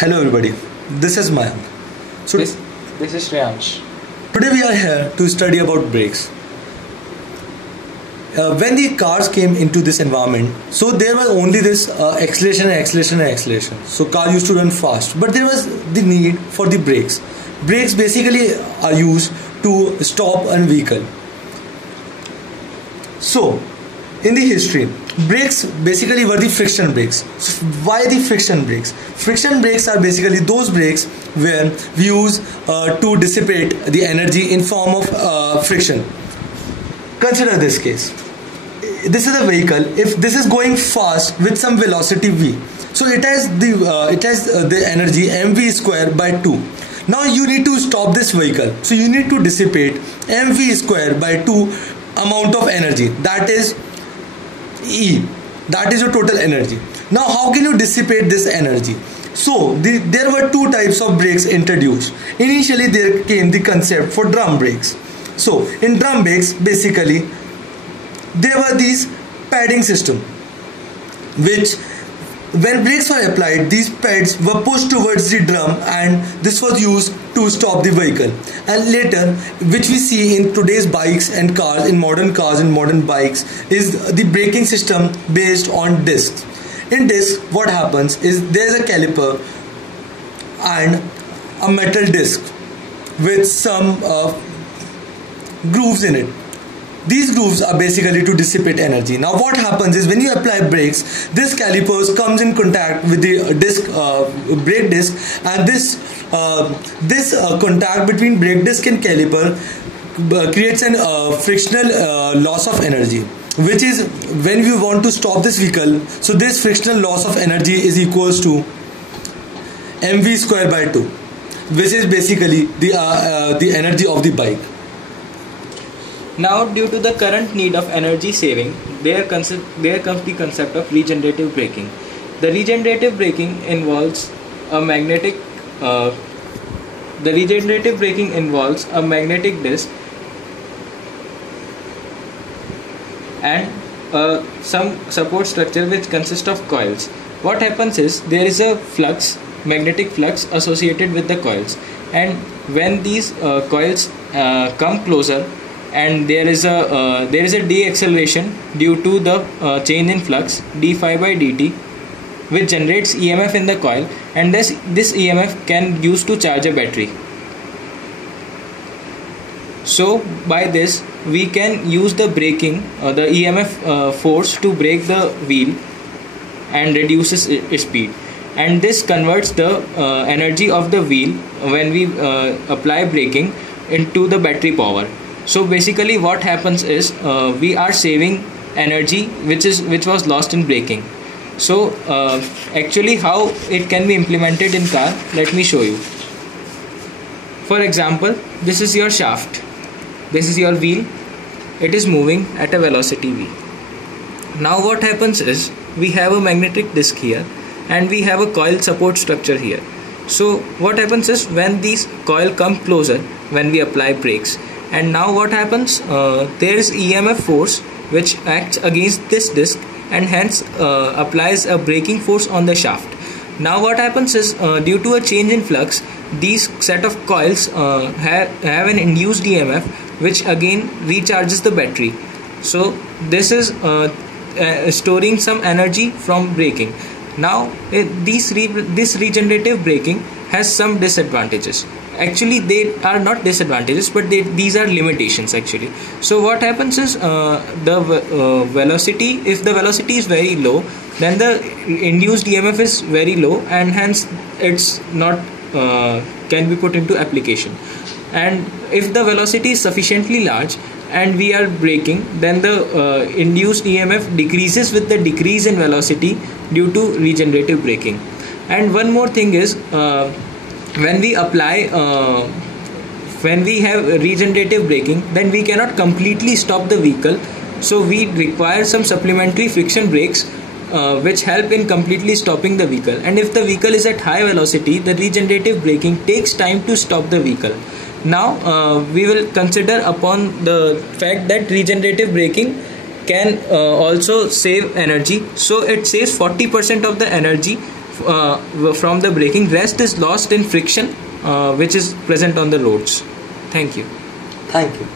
Hello everybody, this is Mayank. So This is Shreyansh. today we are here to study about brakes. When the cars came into this environment, so there was only this acceleration. So car used to run fast, but there was the need for the brakes. Brakes basically are used to stop a vehicle. So in the history, brakes basically were the friction brakes. So why the friction brakes? Friction brakes are basically those brakes where we use to dissipate the energy in form of friction. Consider this case. This is a vehicle. If this is going fast with some velocity v, so it has the energy mv square by 2. Now you need to stop this vehicle, so you need to dissipate mv square by 2 amount of energy, that is E, that is your total energy. Now how can you dissipate this energy? So there were two types of brakes introduced. Initially there came the concept for drum brakes. So in drum brakes basically there were these padding system, which when brakes were applied, these pads were pushed towards the drum and this was used to stop the vehicle. And later, which we see in today's bikes and cars, in modern cars and modern bikes, is the braking system based on discs. In disc, what happens is there is a caliper and a metal disc with some grooves in it. These grooves are basically to dissipate energy. Now what happens is when you apply brakes, this calipers comes in contact with the disc, brake disc, and this contact between brake disc and caliper creates an frictional loss of energy, which is when we want to stop this vehicle. So this frictional loss of energy is equals to mv square by 2, which is basically the energy of the bike. Now, due to the current need of energy saving, there comes the concept of regenerative braking. The regenerative braking involves a magnetic disc and some support structure which consists of coils. What happens is there is a magnetic flux associated with the coils, and when these coils come closer, and there is a deacceleration due to the change in flux d phi by dt, which generates EMF in the coil, and this EMF can use to charge a battery. So by this we can use the braking the EMF force to brake the wheel and reduces its speed, and this converts the energy of the wheel when we apply braking into the battery power. So basically what happens is we are saving energy which was lost in braking. So actually how it can be implemented in car, let me show you. For example, this is your shaft, this is your wheel, it is moving at a velocity v. Now what happens is we have a magnetic disc here and we have a coil support structure here. So what happens is when these coil come closer when we apply brakes, and now what happens, there is EMF force which acts against this disc and hence applies a braking force on the shaft. Now what happens is due to a change in flux, these set of coils have an induced EMF which again recharges the battery. So this is storing some energy from braking. Now this regenerative braking has some disadvantages. Actually they are not disadvantages, but these are limitations actually. So what happens is the velocity, if the velocity is very low, then the induced EMF is very low and hence it's not can be put into application. And if the velocity is sufficiently large and we are braking, then the induced EMF decreases with the decrease in velocity due to regenerative braking. And one more thing is when we have regenerative braking, then we cannot completely stop the vehicle, so we require some supplementary friction brakes which help in completely stopping the vehicle. And if the vehicle is at high velocity, the regenerative braking takes time to stop the vehicle. Now we will consider upon the fact that regenerative braking can also save energy. So it saves 40% of the energy from the braking. Rest is lost in friction which is present on the roads. Thank you. Thank you.